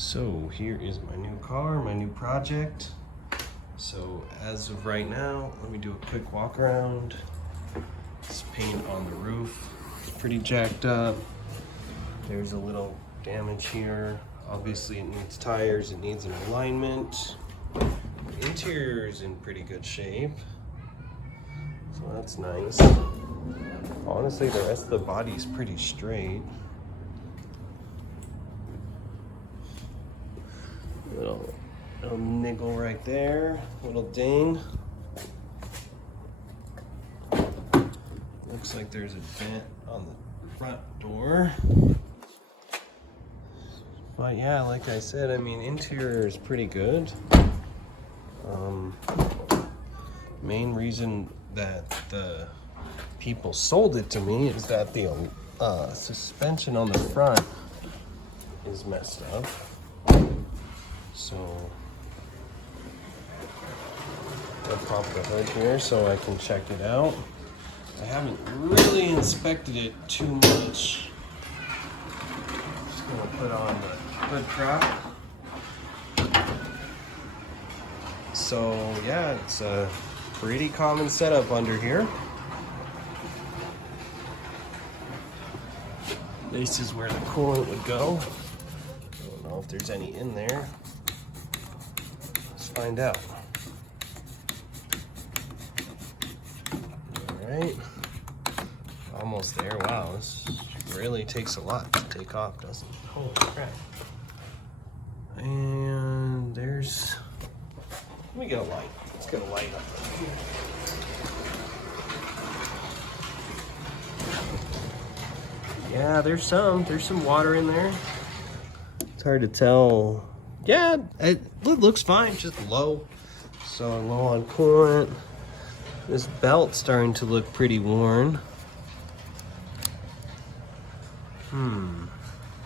So here is my new car, my new project. So as of right now, let me do a quick walk around. This paint on the roof is pretty jacked up. There's a little damage here. Obviously it needs tires, it needs an alignment. The interior is in pretty good shape. So that's nice. Honestly, the rest of the body is pretty straight. Little niggle right there, little ding. Looks like there's a dent on the front door. But yeah, like I said, I mean, interior is pretty good. Main reason that the people sold it to me is that the suspension on the front is messed up. So I'll pop the hood here so I can check it out. I haven't really inspected it too much. Just gonna put on the hood prop. So yeah, it's a pretty common setup under here. This is where the coolant would go. I don't know if there's any in there. Let's find out. Alright. Almost there. Wow, this really takes a lot to take off, doesn't it? Holy crap. And there's... Let me get a light. Let's get a light up here. Yeah, there's some water in there. It's hard to tell. Yeah, it looks fine, just low. So low on coolant. This belt's starting to look pretty worn.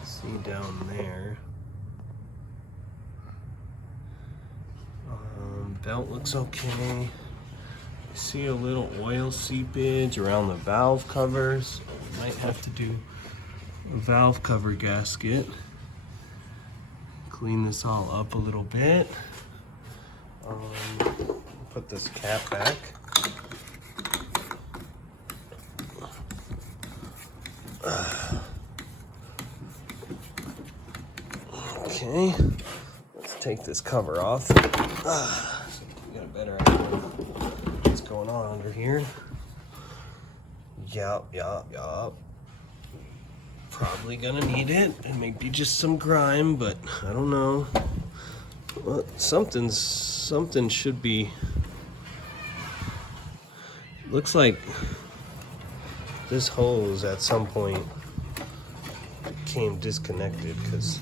See down there. Belt looks okay. See a little oil seepage around the valve covers. Might have to do a valve cover gasket. Clean this all up a little bit. Put this cap back. Okay, let's take this cover off. So we got a better idea of what's going on under here. Yup. Probably gonna need it. It may be just some grime, but I don't know. Well, something should be. Looks like this hose at some point became disconnected because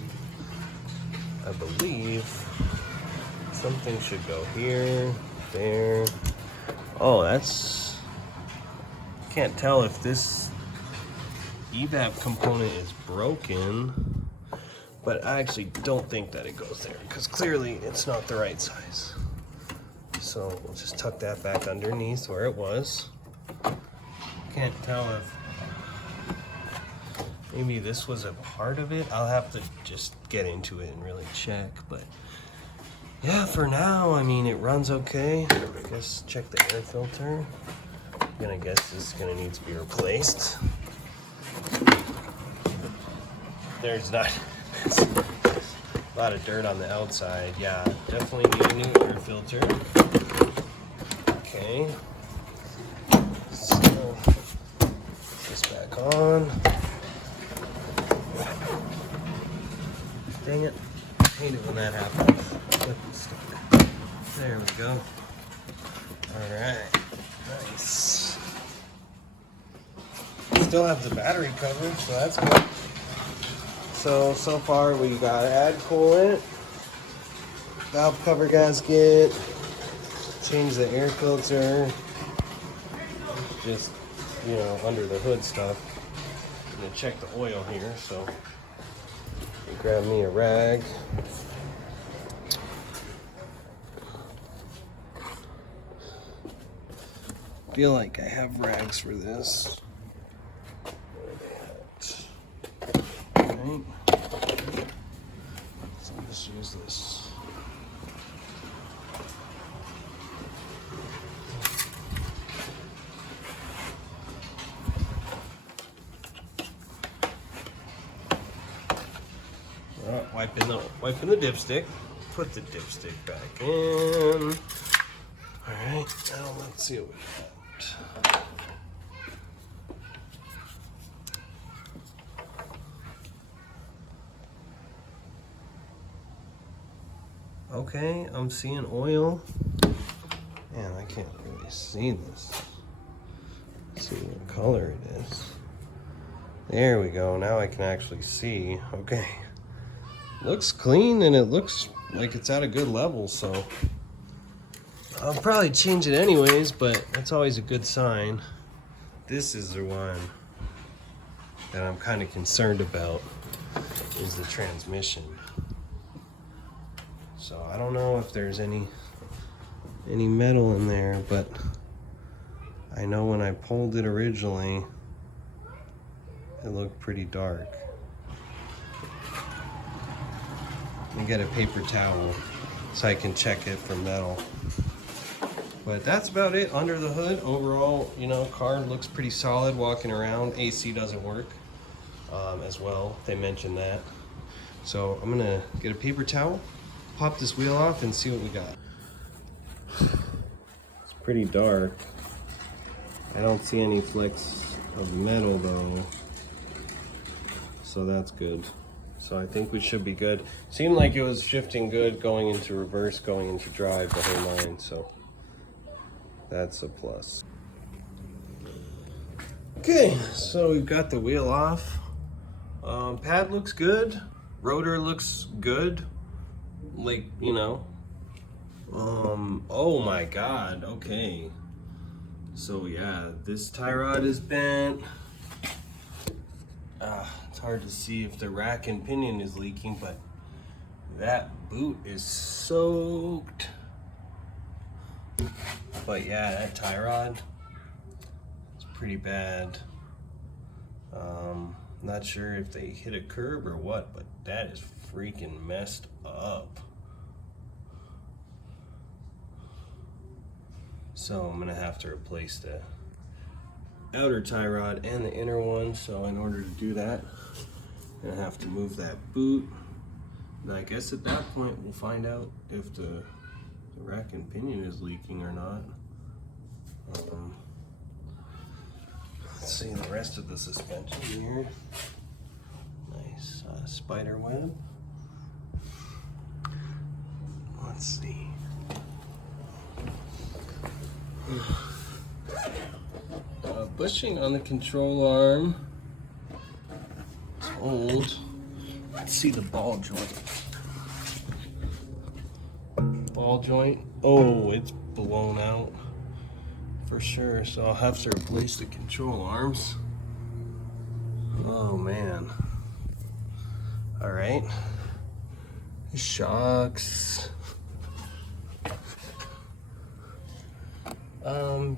I believe something should go here, there. Oh, that's... Can't tell if this evap component is broken, but I actually don't think that it goes there because clearly it's not the right size. So we'll just tuck that back underneath where it was. Can't tell if maybe this was a part of it. I'll have to just get into it and really check, but yeah, for now, I mean, it runs okay. I guess check the air filter. I'm gonna guess this is gonna need to be replaced. There's not a lot of dirt on the outside. Yeah, definitely need a new air filter. Okay. So put this back on. Dang it. I hate it when that happens. There we go. Alright. Nice. Still have the battery covered, so that's good. So far we got add coolant, valve cover gasket, change the air filter, just, you know, under the hood stuff. I'm gonna check the oil here, so grab me a rag. Feel like I have rags for this. Where are they at? Okay. So just use this. All right, wiping the dipstick. Put the dipstick back in. All right, now let's see what we got. Okay, I'm seeing oil. Man, I can't really see this. Let's see what color it is. There we go. Now I can actually see. Okay. Looks clean and it looks like it's at a good level, so I'll probably change it anyways, but that's always a good sign. This is the one that I'm kind of concerned about, is the transmission. So I don't know if there's any metal in there, but I know when I pulled it originally, it looked pretty dark. Let me get a paper towel so I can check it for metal. But that's about it under the hood. Overall, you know, car looks pretty solid walking around. AC doesn't work as well. They mentioned that. So I'm gonna get a paper towel, pop this wheel off, and see what we got. It's pretty dark. I don't see any flecks of metal though, so that's good. So I think we should be good. Seemed like it was shifting good, going into reverse, going into drive, the whole line, so that's a plus. Okay, so we've got the wheel off. Pad looks good. Rotor looks good. Like, you know. Oh my God, okay. So yeah, this tie rod is bent. It's hard to see if the rack and pinion is leaking, but that boot is soaked. But yeah, that tie rod is pretty bad. Not sure if they hit a curb or what, but that is freaking messed up. So I'm gonna have to replace the outer tie rod and the inner one. So in order to do that, I'm gonna have to move that boot. And I guess at that point we'll find out if the rack and pinion is leaking or not. Let's see the rest of the suspension here. Nice spider web. Let's see. Bushing on the control arm. It's old. Let's see the ball joint. Ball joint. Oh, it's blown out for sure. So I'll have to replace the control arms. Oh man. All right. Shocks.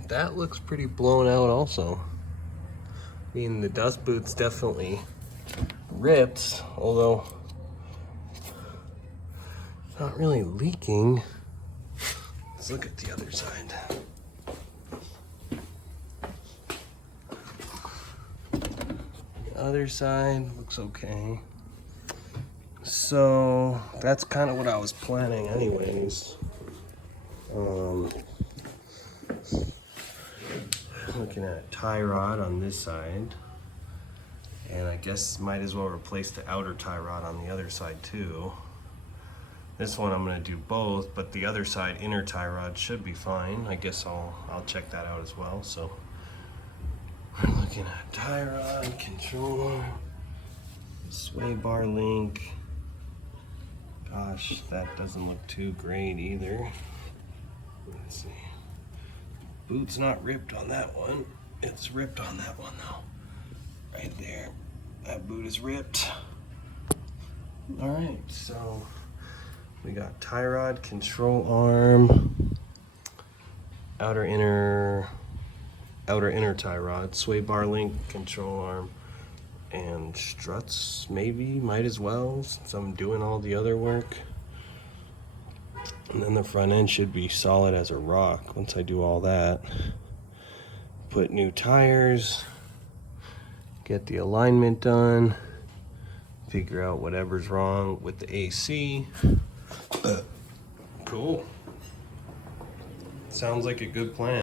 That looks pretty blown out also. I mean, the dust boot's definitely ripped, although it's not really leaking. Let's look at the other side. The other side looks okay. So that's kind of what I was planning anyways. Looking at a tie rod on this side, and I guess might as well replace the outer tie rod on the other side too. This one I'm going to do both, but the other side inner tie rod should be fine. I guess I'll check that out as well. So we're looking at tie rod, controller, sway bar link. Gosh, that doesn't look too great either. Let's see. Boot's not ripped on that one. It's ripped on that one though. Right there. That boot is ripped. All right, so we got tie rod, control arm, outer inner tie rod, sway bar link, control arm, and struts, maybe, might as well, since I'm doing all the other work. And then the front end should be solid as a rock once I do all that. Put new tires, get the alignment done, figure out whatever's wrong with the AC. Cool. Sounds like a good plan.